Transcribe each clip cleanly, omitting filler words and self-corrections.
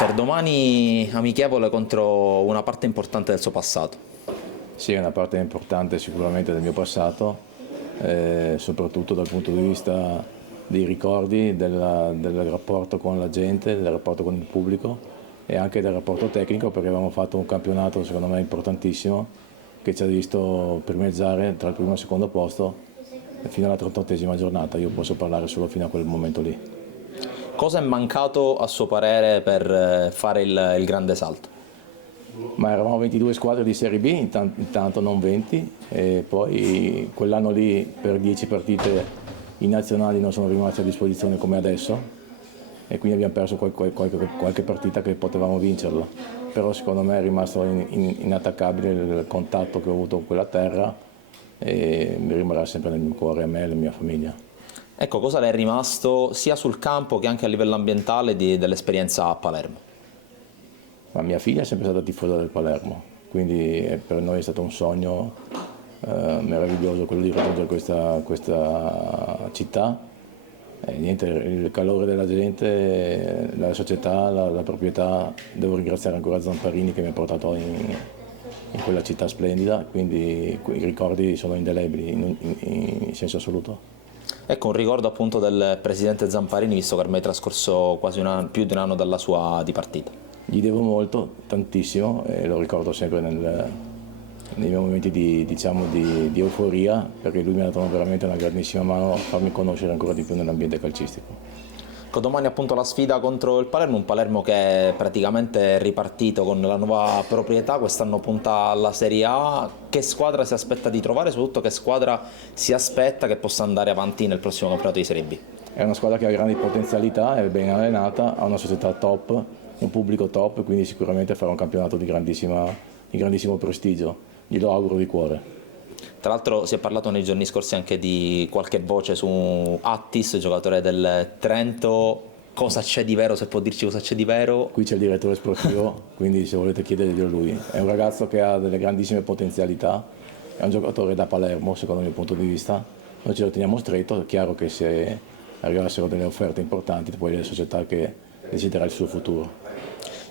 Mister, domani amichevole contro una parte importante del suo passato. Sì, è una parte importante sicuramente del mio passato, soprattutto dal punto di vista dei ricordi, del rapporto con la gente, del rapporto con il pubblico e anche del rapporto tecnico, perché avevamo fatto un campionato secondo me importantissimo che ci ha visto primeggiare tra il primo e il secondo posto fino alla 38esima giornata. Io posso parlare solo fino a quel momento lì. Cosa è mancato a suo parere per fare il grande salto? Ma eravamo 22 squadre di Serie B, intanto non 20, e poi quell'anno lì per 10 partite i nazionali non sono rimasti a disposizione come adesso e quindi abbiamo perso qualche partita che potevamo vincerla. Però secondo me è rimasto inattaccabile il contatto che ho avuto con quella terra e mi rimarrà sempre nel mio cuore a me e alla mia famiglia. Ecco, cosa le è rimasto sia sul campo che anche a livello ambientale dell'esperienza a Palermo? Ma mia figlia è sempre stata tifosa del Palermo, quindi per noi è stato un sogno meraviglioso quello di raggiungere questa città. E niente, il calore della gente, la società, la proprietà, devo ringraziare ancora Zamparini che mi ha portato in quella città splendida, quindi i ricordi sono indelebili in senso assoluto. Ecco, un ricordo appunto del presidente Zamparini, visto che ormai è trascorso quasi più di un anno dalla sua dipartita. Gli devo molto, tantissimo, e lo ricordo sempre nei miei momenti di euforia, perché lui mi ha dato veramente una grandissima mano a farmi conoscere ancora di più nell'ambiente calcistico. Domani appunto la sfida contro il Palermo, un Palermo che è praticamente ripartito con la nuova proprietà, quest'anno punta alla Serie A. Che squadra si aspetta di trovare, soprattutto che squadra si aspetta che possa andare avanti nel prossimo campionato di Serie B? È una squadra che ha grandi potenzialità, è ben allenata, ha una società top, un pubblico top, quindi sicuramente farà un campionato di grandissimo prestigio. Glielo auguro di cuore. Tra l'altro si è parlato nei giorni scorsi anche di qualche voce su Attis, giocatore del Trento. Cosa c'è di vero, se può dirci cosa c'è di vero? Qui c'è il direttore sportivo, quindi se volete chiederglielo lui. È un ragazzo che ha delle grandissime potenzialità, è un giocatore da Palermo secondo il mio punto di vista. Noi ce lo teniamo stretto, è chiaro che se arrivassero delle offerte importanti, poi le società che deciderà il suo futuro.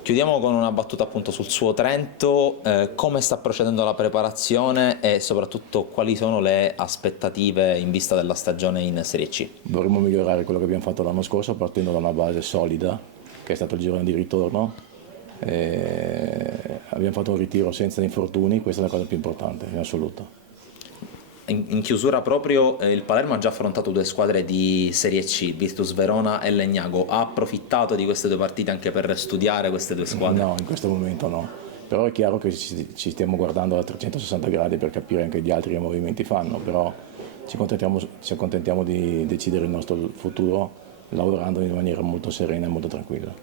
Chiudiamo con una battuta appunto sul suo Trento, come sta procedendo la preparazione e soprattutto quali sono le aspettative in vista della stagione in Serie C? Vorremmo migliorare quello che abbiamo fatto l'anno scorso partendo da una base solida, che è stato il girone di ritorno. Abbiamo fatto un ritiro senza infortuni, questa è la cosa più importante in assoluto. In chiusura proprio, il Palermo ha già affrontato due squadre di Serie C, Virtus Verona e Legnago. Ha approfittato di queste due partite anche per studiare queste due squadre? No, in questo momento no. Però è chiaro che ci stiamo guardando a 360 gradi per capire anche gli altri che movimenti fanno, però ci accontentiamo di decidere il nostro futuro lavorando in maniera molto serena e molto tranquilla.